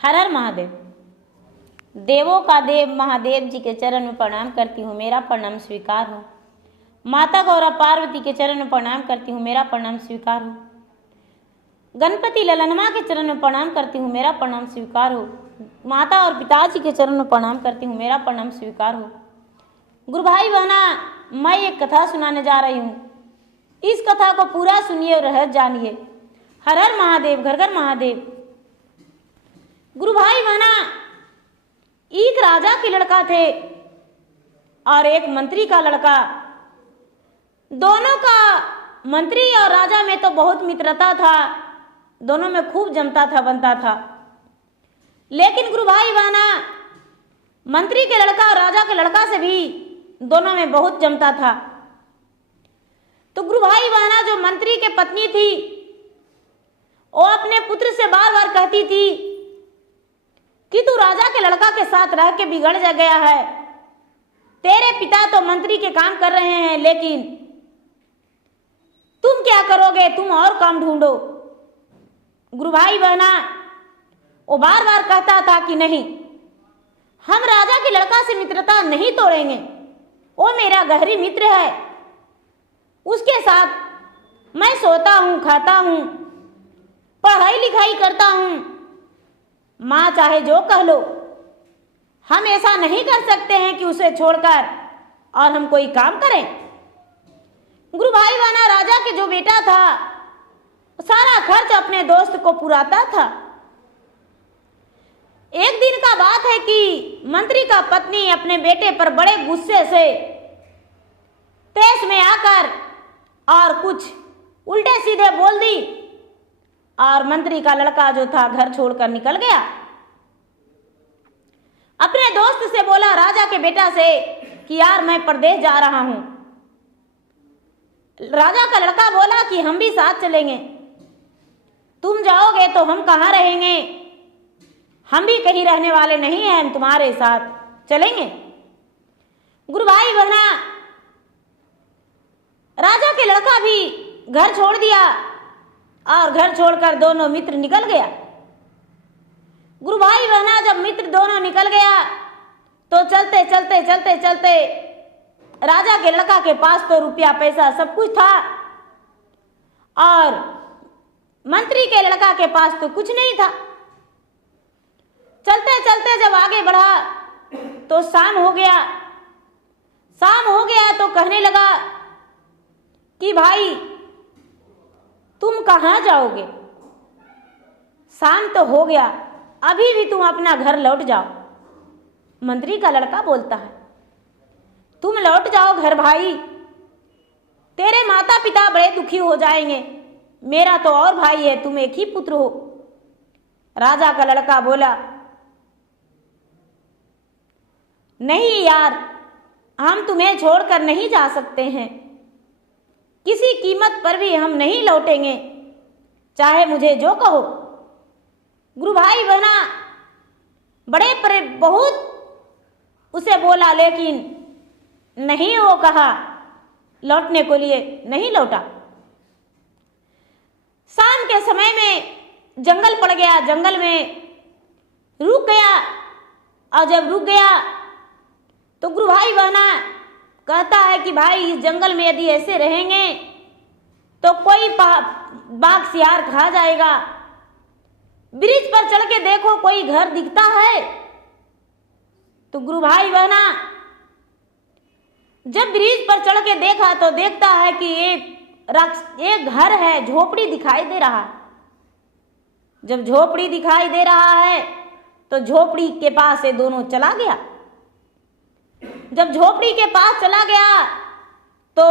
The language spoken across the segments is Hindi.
हर हर महादेव। देवों का देव महादेव जी के चरण में प्रणाम करती हूँ, मेरा प्रणाम स्वीकार हो। माता गौरा पार्वती के चरण में प्रणाम करती हूँ, मेरा प्रणाम स्वीकार हो। गणपति ललनमा के चरण में प्रणाम करती हूँ, मेरा प्रणाम स्वीकार हो। माता और पिताजी के चरण में प्रणाम करती हूँ, मेरा प्रणाम स्वीकार हो। गुरु भाई बहना, मैं एक कथा सुनाने जा रही हूँ। इस कथा को पूरा सुनिए और रहस्य जानिए। हर हर महादेव, घर घर महादेव। गुरु भाई बहना, एक राजा के लड़का थे और एक मंत्री का लड़का। दोनों का, मंत्री और राजा में तो बहुत मित्रता था, दोनों में खूब जमता था, बनता था। लेकिन गुरु भाई बहना, मंत्री के लड़का और राजा के लड़का से भी दोनों में बहुत जमता था। तो गुरु भाई बहना, जो मंत्री के पत्नी थी, वो अपने पुत्र से बार बार कहती थी कि तू राजा के लड़का के साथ रह के बिगड़ जा गया है। तेरे पिता तो मंत्री के काम कर रहे हैं, लेकिन तुम क्या करोगे, तुम और काम ढूंढो। गुरु भाई बहना, वो बार बार कहता था कि नहीं, हम राजा के लड़का से मित्रता नहीं तोड़ेंगे। वो मेरा गहरी मित्र है, उसके साथ मैं सोता हूँ, खाता हूँ, पढ़ाई लिखाई करता हूँ। माँ चाहे जो कह लो, हम ऐसा नहीं कर सकते हैं कि उसे छोड़कर और हम कोई काम करें। गुरु भाई बहना, राजा के जो बेटा था, सारा खर्च अपने दोस्त को पुराता था। एक दिन का बात है कि मंत्री का पत्नी अपने बेटे पर बड़े गुस्से से तेज में आकर और कुछ उल्टे सीधे बोल दी और मंत्री का लड़का जो था घर छोड़कर निकल गया। अपने दोस्त से बोला, राजा के बेटा से, कि यार मैं परदेश जा रहा हूं। राजा का लड़का बोला कि हम भी साथ चलेंगे। तुम जाओगे तो हम कहाँ रहेंगे, हम भी कहीं रहने वाले नहीं हैं, हम तुम्हारे साथ चलेंगे। गुरु भाई बहना, राजा के लड़का भी घर छोड़ दिया और घर छोड़कर दोनों मित्र निकल गया। गुरु भाई बहना, जब मित्र दोनों निकल गया तो चलते चलते चलते चलते राजा के लड़का के पास तो रुपया पैसा सब कुछ था और मंत्री के लड़का के पास तो कुछ नहीं था। चलते चलते जब आगे बढ़ा तो शाम हो गया। शाम हो गया तो कहने लगा कि भाई तुम कहाँ जाओगे, शाम तो हो गया, अभी भी तुम अपना घर लौट जाओ। मंत्री का लड़का बोलता है, तुम लौट जाओ घर भाई, तेरे माता पिता बड़े दुखी हो जाएंगे, मेरा तो और भाई है, तुम एक ही पुत्र हो। राजा का लड़का बोला, नहीं यार, हम तुम्हें छोड़कर नहीं जा सकते हैं, किसी कीमत पर भी हम नहीं लौटेंगे, चाहे मुझे जो कहो। गुरु भाई बहना बड़े पर बहुत उसे बोला, लेकिन नहीं, वो कहा लौटने को लिए नहीं लौटा। शाम के समय में जंगल पड़ गया, जंगल में रुक गया और जब रुक गया तो गुरु भाई बहना कहता है कि भाई इस जंगल में यदि ऐसे रहेंगे तो कोई बाघ सियार खा जाएगा। ब्रिज पर चढ़ के देखो कोई घर दिखता है। तो गुरु भाई बहना जब ब्रिज पर चढ़ के देखा तो देखता है कि एक घर है, झोपड़ी दिखाई दे रहा है। जब झोपड़ी दिखाई दे रहा है तो झोपड़ी के पास से दोनों चला गया। जब झोपड़ी के पास चला गया तो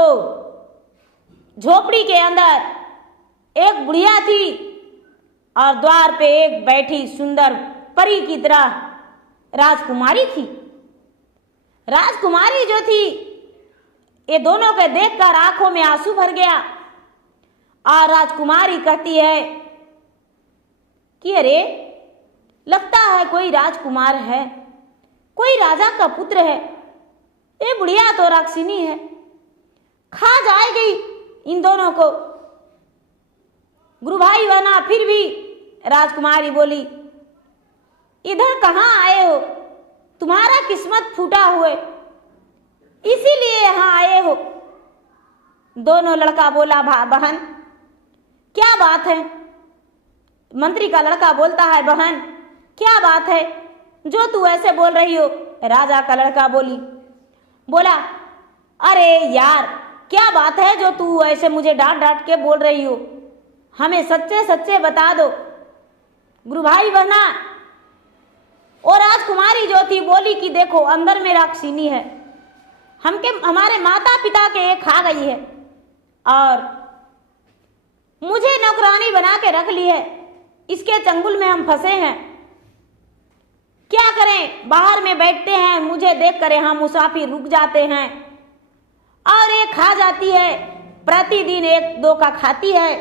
झोपड़ी के अंदर एक बुढ़िया थी और द्वार पे एक बैठी सुंदर परी की तरह राजकुमारी थी। राजकुमारी जो थी, ये दोनों के देखकर आंखों में आंसू भर गया और राजकुमारी कहती है कि अरे, लगता है कोई राजकुमार है, कोई राजा का पुत्र है, ये बुढ़िया तो राक्षिनी है, खा जाएगी इन दोनों को। गुरु भाई बहना फिर भी राजकुमारी बोली, इधर कहाँ आए हो? तुम्हारा किस्मत फूटा हुए, इसीलिए यहाँ आए हो। दोनों लड़का बोला, बहन क्या बात है? मंत्री का लड़का बोलता है, बहन क्या बात है जो तू ऐसे बोल रही हो? राजा का लड़का बोला, अरे यार क्या बात है जो तू ऐसे मुझे डांट डांट के बोल रही हो? हमें सच्चे सच्चे बता दो। गुरु भाई बहना और राजकुमारी जो थी बोली कि देखो अंदर में राक्षिनी है, हमारे माता पिता के एक खा गई है और मुझे नौकरानी बना के रख ली है। इसके चंगुल में हम फंसे हैं। क्या करें? बाहर में बैठते हैं, मुझे देख कर यहाँ मुसाफिर रुक जाते हैं और एक खा जाती है, प्रतिदिन एक दो का खाती है।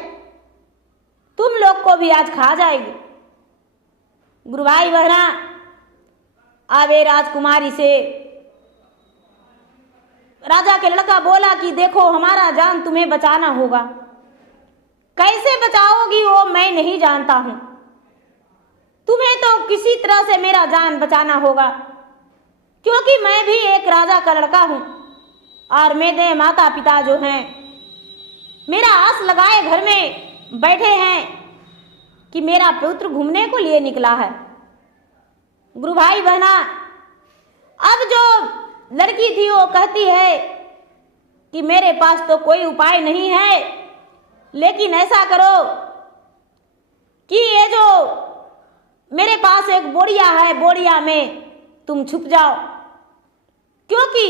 तुम लोग को भी आज खा जाएगी। गुरु भाई बहना आवे राजकुमारी से राजा के लड़का बोला कि देखो हमारा जान तुम्हें बचाना होगा। कैसे बचाओगी वो मैं नहीं जानता हूं, तुम्हें तो किसी तरह से मेरा जान बचाना होगा, क्योंकि मैं भी एक राजा का लड़का हूं और मेरे माता पिता जो हैं मेरा आस लगाए घर में बैठे हैं कि मेरा पुत्र घूमने को लिए निकला है। गुरु भाई बहना अब जो लड़की थी वो कहती है कि मेरे पास तो कोई उपाय नहीं है, लेकिन ऐसा करो कि ये जो मेरे पास एक बोरिया है, बोरिया में तुम छुप जाओ, क्योंकि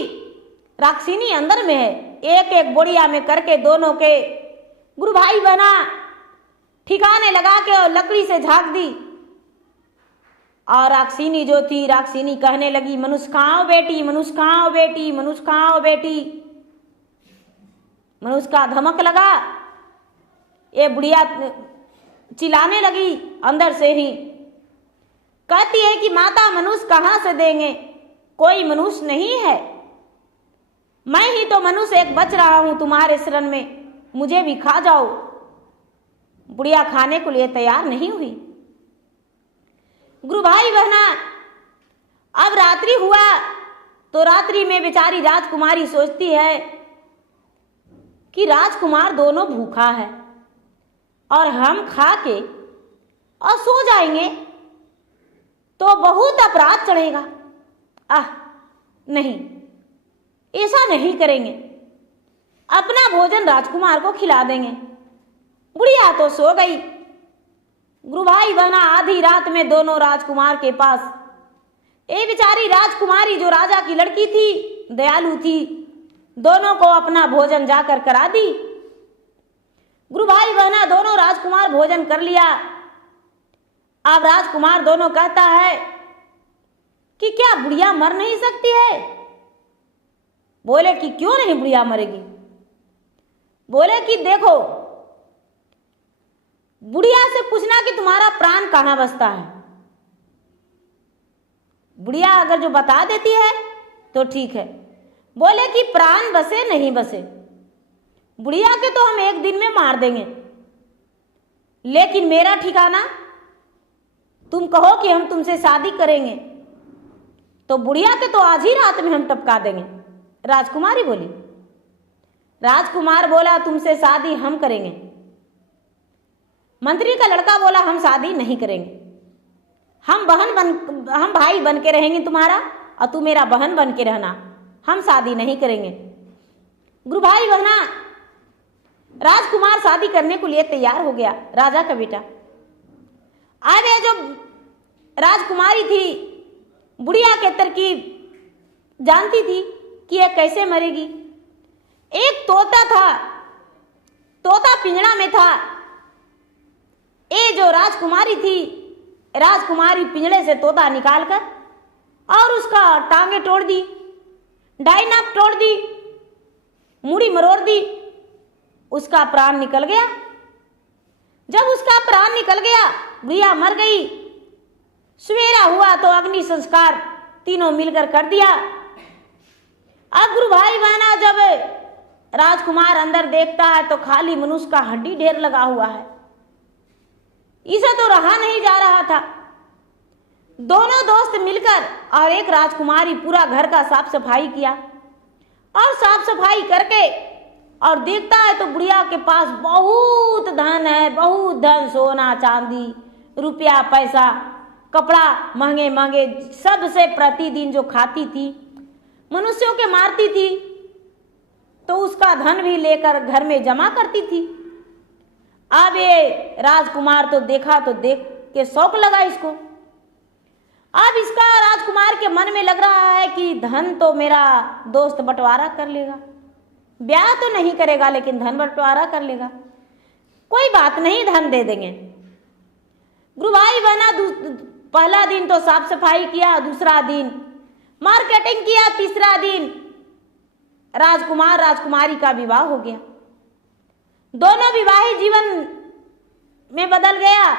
राक्षिनी अंदर में है। एक एक बोरिया में करके दोनों के गुरु भाई बहना ठिकाने लगा के और लकड़ी से झाँक दी और राक्षिनी जो थी, राक्षिनी कहने लगी, मनुष्य खाओ बेटी, मनुष्य खाओ बेटी, मनुष्य खाओ बेटी। मनुष्य का धमक लगा, ये बुढ़िया चिल्लाने लगी अंदर से ही, कहती है कि माता मनुष्य कहाँ से देंगे, कोई मनुष्य नहीं है, मैं ही तो मनुष्य एक बच रहा हूं तुम्हारे शरण में, मुझे भी खा जाओ। बुढ़िया खाने को लिए तैयार नहीं हुई। गुरु भाई बहना अब रात्रि हुआ तो रात्रि में बेचारी राजकुमारी सोचती है कि राजकुमार दोनों भूखा है और हम खा के और सो जाएंगे तो बहुत अपराध चढ़ेगा। नहीं, ऐसा नहीं करेंगे, अपना भोजन राजकुमार को खिला देंगे। बुढ़िया तो सो गई। गुरु भाई बहना आधी रात में दोनों राजकुमार के पास, ये बेचारी राजकुमारी जो राजा की लड़की थी, दयालु थी, दोनों को अपना भोजन जाकर करा दी। गुरु भाई बहना दोनों राजकुमार भोजन कर लिया। अब राजकुमार दोनों कहता है कि क्या बुढ़िया मर नहीं सकती है? बोले कि क्यों नहीं बुढ़िया मरेगी? बोले कि देखो बुढ़िया से पूछना कि तुम्हारा प्राण कहाँ बसता है। बुढ़िया अगर जो बता देती है तो ठीक है। बोले कि प्राण बसे नहीं बसे, बुढ़िया के तो हम एक दिन में मार देंगे, लेकिन मेरा ठिकाना, तुम कहो कि हम तुमसे शादी करेंगे तो बुढ़िया के तो आज ही रात में हम टपका देंगे। राजकुमारी बोली। राजकुमार बोला तुमसे शादी हम करेंगे। मंत्री का लड़का बोला हम शादी नहीं करेंगे, हम भाई बन के रहेंगे तुम्हारा और तू मेरा बहन बन के रहना, हम शादी नहीं करेंगे। गुरु भाई बहना राजकुमार शादी करने को लिए तैयार हो गया, राजा का बेटा। आगे जो राजकुमारी थी बुढ़िया के तरकीब जानती थी कि यह कैसे मरेगी। एक तोता था, तोता पिंजड़ा में था। ये जो राजकुमारी थी, राजकुमारी पिंजड़े से तोता निकालकर और उसका टांगे तोड़ दी, डाइनाप तोड़ दी, मुड़ी मरोड़ दी, उसका प्राण निकल गया। जब उसका प्राण निकल गया, बुढ़िया मर गई। सवेरा हुआ तो अग्नि संस्कार तीनों मिलकर कर दिया। अब गुरु भाई बहना जब राजकुमार अंदर देखता है तो खाली मनुष्य का हड्डी ढेर लगा हुआ है। इसे तो रहा नहीं जा रहा था। दोनों दोस्त मिलकर और एक राजकुमारी पूरा घर का साफ सफाई किया और साफ सफाई करके और देखता है तो बुढ़िया के पास बहुत धन है, बहुत धन, सोना चांदी रुपया पैसा, कपड़ा महंगे महंगे, सबसे प्रतिदिन जो खाती थी, मनुष्यों के मारती थी, तो उसका धन भी लेकर घर में जमा करती थी। अब ये राजकुमार तो देखा तो देख के शौक लगा इसको। अब इसका राजकुमार के मन में लग रहा है कि धन तो मेरा दोस्त बंटवारा कर लेगा, ब्याह तो नहीं करेगा लेकिन धन बंटवारा कर लेगा, कोई बात नहीं, धन दे देंगे। गुरु भाई बहना पहला दिन तो साफ सफाई किया, दूसरा दिन मार्केटिंग किया, तीसरा दिन राजकुमार राजकुमारी का विवाह हो गया। दोनों विवाहित जीवन में बदल गया,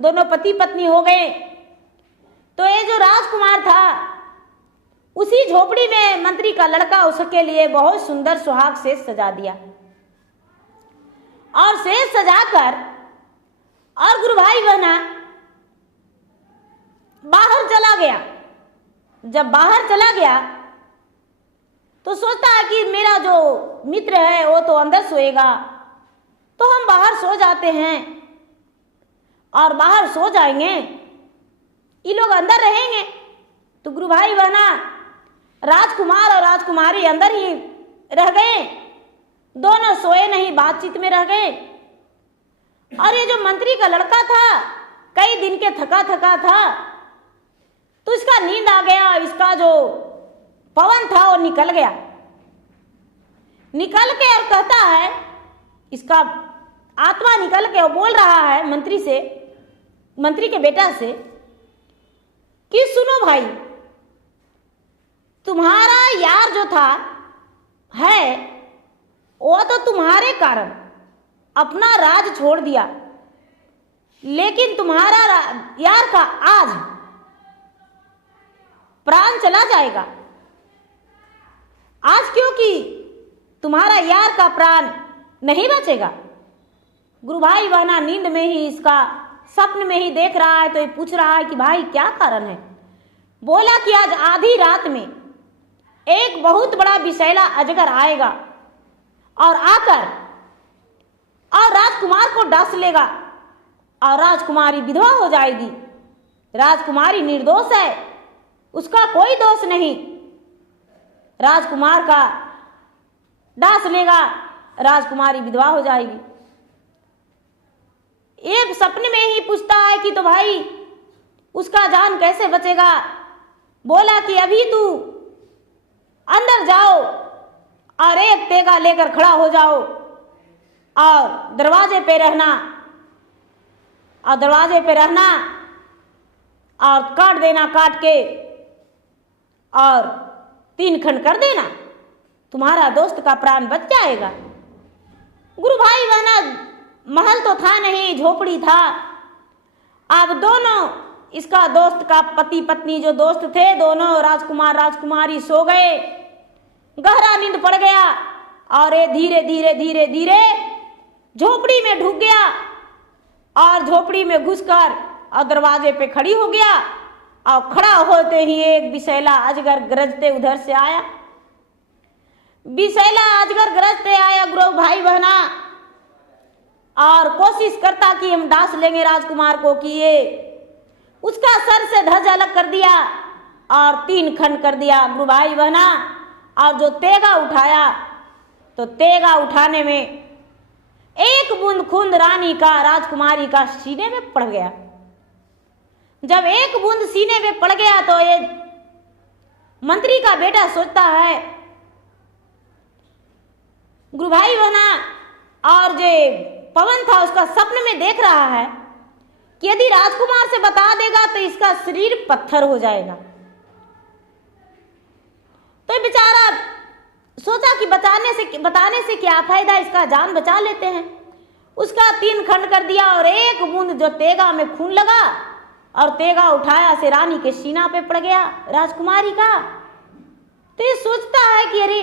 दोनों पति पत्नी हो गए। तो ये जो राजकुमार था उसी झोपड़ी में मंत्री का लड़का उसके लिए बहुत सुंदर सुहाग सेज सजा दिया और सेज सजाकर और गुरु भाई बहना बाहर चला गया। जब बाहर चला गया तो सोचता है कि मेरा जो मित्र है वो तो अंदर सोएगा, तो हम बाहर सो जाते हैं और बाहर सो जाएंगे, ये लोग अंदर रहेंगे। तो गुरु भाई बहना राजकुमार और राजकुमारी अंदर ही रह गए, दोनों सोए नहीं, बातचीत में रह गए। और ये जो मंत्री का लड़का था कई दिन के थका थका था, तो इसका नींद आ गया, इसका जो पवन था वो निकल गया। निकल के और कहता है, इसका आत्मा निकल के वो बोल रहा है मंत्री से, मंत्री के बेटा से कि सुनो भाई, तुम्हारा यार जो था है वो तो तुम्हारे कारण अपना राज छोड़ दिया, लेकिन तुम्हारा यार का आज प्राण चला जाएगा। आज क्योंकि तुम्हारा यार का प्राण नहीं बचेगा। गुरु भाई बहना नींद में ही, इसका सपन में ही देख रहा है, तो ये पूछ रहा है कि भाई क्या कारण है। बोला कि आज आधी रात में एक बहुत बड़ा विषैला अजगर आएगा और आकर और राजकुमार को डस लेगा और राजकुमारी विधवा हो जाएगी। राजकुमारी निर्दोष है, उसका कोई दोष नहीं, राजकुमार का डांस लेगा, राजकुमारी विधवा हो जाएगी। एक सपने में ही पूछता है कि तो भाई उसका जान कैसे बचेगा। बोला कि अभी तू अंदर जाओ और एक तेगा लेकर खड़ा हो जाओ और दरवाजे पे रहना, और दरवाजे पे रहना और काट देना, काट के और 3 खंड कर देना, तुम्हारा दोस्त का प्राण बच जाएगा। गुरु भाई बहना महल तो था नहीं, झोपड़ी था। अब दोनों इसका दोस्त का पति पत्नी जो दोस्त थे, दोनों राजकुमार राजकुमारी सो गए, गहरा नींद पड़ गया और ये धीरे धीरे धीरे धीरे झोपड़ी में ढुक गया और झोपड़ी में घुसकर और दरवाजे पे खड़ी हो गया। और खड़ा होते ही एक विषैला अजगर गरजते उधर से आया। विषैला अजगर गरजते आया गुरु भाई बहना और कोशिश करता कि हम डांस लेंगे राजकुमार को, कि ये उसका सर से ध्वज अलग कर दिया और 3 खंड कर दिया गुरु भाई बहना। और जो तेगा उठाया तो तेगा उठाने में एक बूंद खून रानी का, राजकुमारी का सीने में पड़ गया। जब एक बूंद सीने में पड़ गया तो ये मंत्री का बेटा सोचता है, गुरु भाई बहना, और जो पवन था उसका सपने में देख रहा है कि यदि राजकुमार से बता देगा तो इसका शरीर पत्थर हो जाएगा। तो बेचारा सोचा कि बताने से क्या फायदा, इसका जान बचा लेते हैं। उसका 3 खंड कर दिया और एक बूंद जो तेगा में खून लगा और तेगा उठाया से रानी के सीना पे पड़ गया राजकुमारी का। तो ये सोचता है कि अरे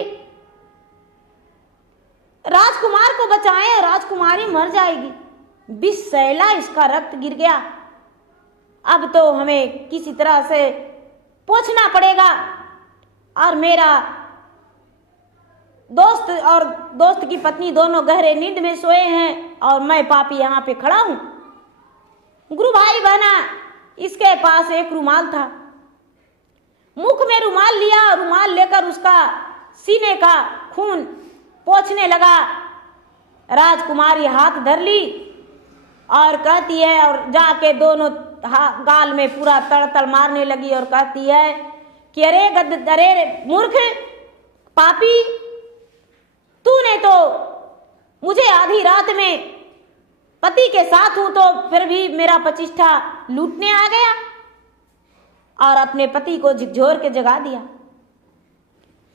राजकुमार को बचाएं, राजकुमारी मर जाएगी। विषैला इसका रक्त गिर गया अब तो हमें किसी तरह से पहुंचना पड़ेगा। और मेरा दोस्त और दोस्त की पत्नी दोनों गहरे नींद में सोए हैं और मैं पापी यहाँ पे खड़ा हूं। गुरु भाई बहना, इसके पास एक रुमाल था। मुख में रुमाल लिया, रुमाल लेकर उसका सीने का खून पोंछने लगा। राजकुमारी हाथ धर ली और कहती है, और जाके दोनों गाल में पूरा तड़तड़ मारने लगी और कहती है कि अरे मूर्ख पापी, तूने तो मुझे आधी रात में पति के साथ हूं तो फिर भी मेरा प्रतिष्ठा लूटने आ गया और अपने पति को झिकझोर के जगा दिया।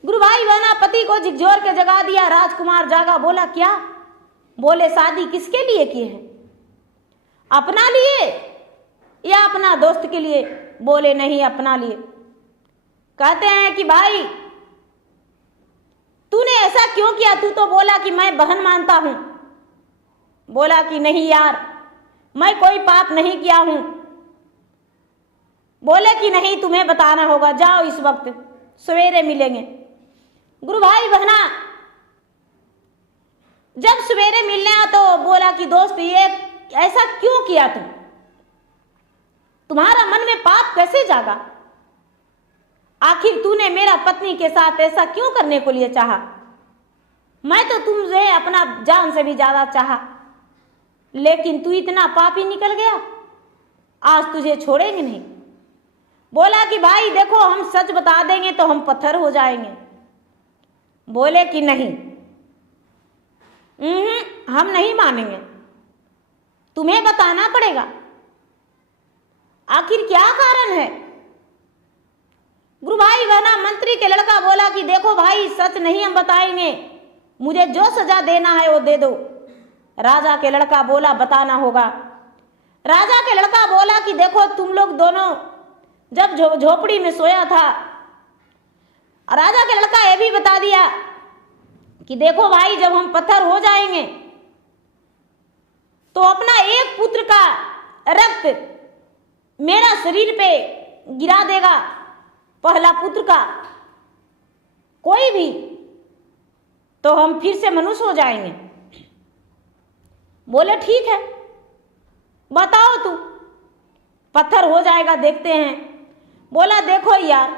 गुरु भाई बहना, पति को झिकझोर के जगा दिया। राजकुमार जागा, बोला क्या? बोले शादी किसके लिए की है, अपना लिए या अपना दोस्त के लिए? बोले नहीं, अपना लिए। कहते हैं कि भाई तूने ऐसा क्यों किया? तू तो बोला कि मैं बहन मानता हूं। बोला कि नहीं यार, मैं कोई पाप नहीं किया हूं। बोले कि नहीं, तुम्हें बताना होगा, जाओ इस वक्त, सवेरे मिलेंगे। गुरु भाई बहना, जब सवेरे मिलने आया तो बोला कि दोस्त ये ऐसा क्यों किया तुम्हारा मन में पाप कैसे जागा? आखिर तूने मेरा पत्नी के साथ ऐसा क्यों करने को लिए चाहा? मैं तो तुमसे अपना जान से भी ज्यादा चाहा, लेकिन तू इतना पापी निकल गया, आज तुझे छोड़ेंगे नहीं। बोला कि भाई देखो, हम सच बता देंगे तो हम पत्थर हो जाएंगे। बोले कि नहीं, हम नहीं मानेंगे, तुम्हें बताना पड़ेगा। आखिर क्या कारण है? गुरु भाई बहना, मंत्री के लड़का बोला कि देखो भाई, सच नहीं हम बताएंगे, मुझे जो सजा देना है वो दे दो। राजा के लड़का बोला बताना होगा। राजा के लड़का बोला कि देखो, तुम लोग दोनों जब झोपड़ी में सोया था, राजा के लड़का ये भी बता दिया कि देखो भाई, जब हम पत्थर हो जाएंगे तो अपना एक पुत्र का रक्त मेरा शरीर पे गिरा देगा, पहला पुत्र का, कोई भी, तो हम फिर से मनुष्य हो जाएंगे। बोले ठीक है, बताओ तू, पत्थर हो जाएगा, देखते हैं। बोला देखो यार,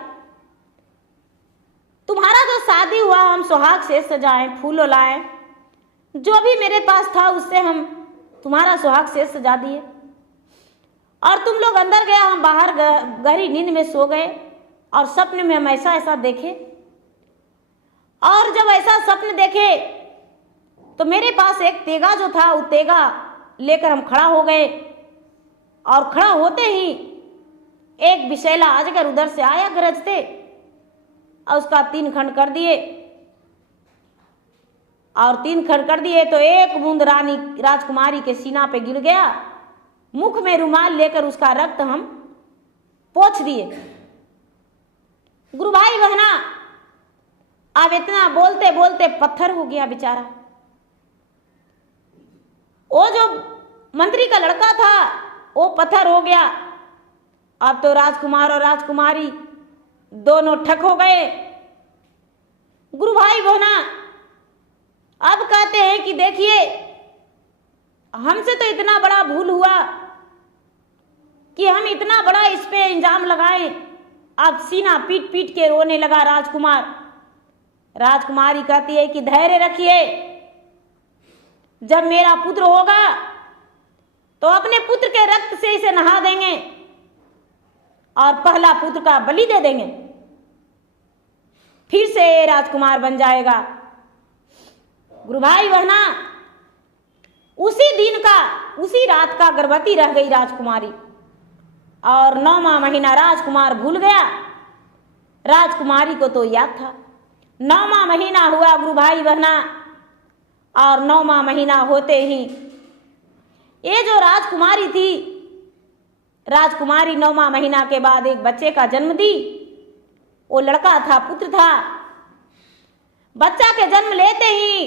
तुम्हारा जो शादी हुआ, हम सुहाग से सजाएं, फूलों लाए, जो भी मेरे पास था उससे हम तुम्हारा सुहाग से सजा दिए, और तुम लोग अंदर गया, हम बाहर गहरी नींद में सो गए, और सपने में हम ऐसा ऐसा देखे। और जब ऐसा सपन देखे तो मेरे पास एक तेगा जो था, वो तेगा लेकर हम खड़ा हो गए, और खड़ा होते ही एक विषैला अजगर उधर से आया गरजते, और उसका 3 खंड कर दिए, और 3 खंड कर दिए तो एक बूंद रानी राजकुमारी के सीना पे गिर गया। मुख में रुमाल लेकर उसका रक्त हम पोंछ दिए। गुरु भाई बहना, अब इतना बोलते बोलते पत्थर हो गया बेचारा। वो जो मंत्री का लड़का था वो पत्थर हो गया। अब तो राजकुमार और राजकुमारी दोनों ठक हो गए। गुरु भाई बहना, अब कहते हैं कि देखिए, हमसे तो इतना बड़ा भूल हुआ कि हम इतना बड़ा इस पे इल्जाम लगाएं। अब सीना पीट पीट के रोने लगा राजकुमार। राजकुमारी कहती है कि धैर्य रखिए, जब मेरा पुत्र होगा तो अपने पुत्र के रक्त से इसे नहा देंगे और पहला पुत्र का बलि दे देंगे, फिर से राजकुमार बन जाएगा। गुरु भाई बहना, उसी दिन का, उसी रात का गर्भवती रह गई राजकुमारी, और 9वां महीना राजकुमार भूल गया। राजकुमारी को तो याद था। 9वां महीना हुआ गुरु भाई बहना, और 9वां महीना होते ही ये जो राजकुमारी थी, राजकुमारी 9वां महीना के बाद एक बच्चे का जन्म दी। वो लड़का था, पुत्र था। बच्चा के जन्म लेते ही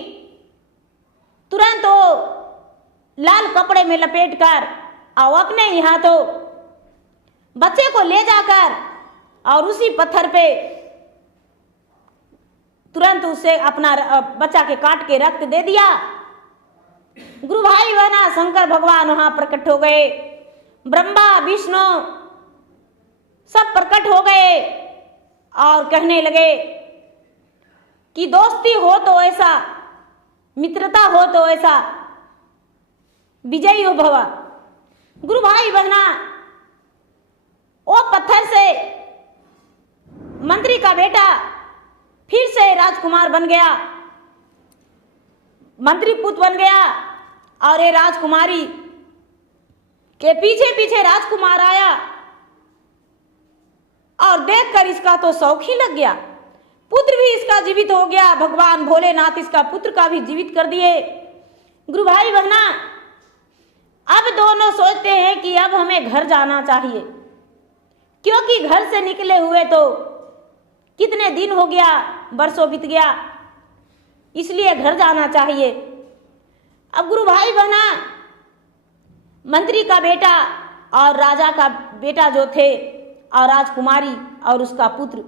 तुरंत वो लाल कपड़े में लपेटकर और अपने ही हाथों बच्चे को ले जाकर और उसी पत्थर पे तुरंत उसे अपना बच्चा के काट के रक्त दे दिया। गुरु भाई बहना शंकर भगवान वहां प्रकट हो गए, ब्रह्मा विष्णु सब प्रकट हो गए और कहने लगे कि दोस्ती हो तो ऐसा, मित्रता हो तो ऐसा, विजयी हो भवा। गुरु भाई बहना वो पत्थर से मंत्री का बेटा फिर से राजकुमार बन गया, मंत्री पुत्र बन गया और ये राजकुमारी के पीछे पीछे राजकुमार आया और देखकर इसका तो शौक ही लग गया। पुत्र भी इसका जीवित हो गया, भगवान भोलेनाथ इसका पुत्र का भी जीवित कर दिए। गुरु भाई बहना अब दोनों सोचते हैं कि अब हमें घर जाना चाहिए, क्योंकि घर से निकले हुए तो कितने दिन हो गया, बरसों बीत गया, इसलिए घर जाना चाहिए। अब गुरु भाई बहना मंत्री का बेटा और राजा का बेटा जो थे और राजकुमारी और उसका पुत्र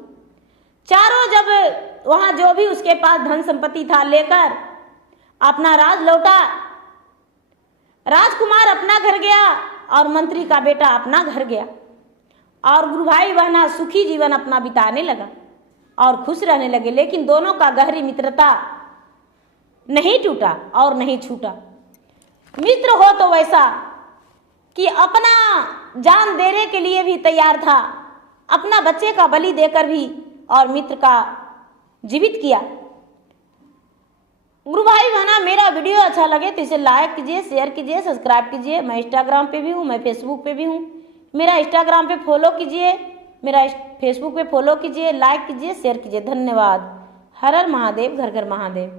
चारों जब वहां जो भी उसके पास धन संपत्ति था लेकर अपना राज लौटा, राजकुमार अपना घर गया और मंत्री का बेटा अपना घर गया और गुरु भाई बहना सुखी जीवन अपना बिताने लगा और खुश रहने लगे। लेकिन दोनों का गहरी मित्रता नहीं टूटा और नहीं छूटा। मित्र हो तो वैसा कि अपना जान देने के लिए भी तैयार था, अपना बच्चे का बलि देकर भी और मित्र का जीवित किया। गुरु भाई बहना मेरा वीडियो अच्छा लगे तो इसे लाइक कीजिए, शेयर कीजिए, सब्सक्राइब कीजिए। मैं इंस्टाग्राम पे भी हूँ, मैं फेसबुक पे भी हूँ। मेरा इंस्टाग्राम पे फॉलो कीजिए, मेरा फेसबुक पे फॉलो कीजिए, लाइक कीजिए, शेयर कीजिए। धन्यवाद। हर हर महादेव, घर घर महादेव।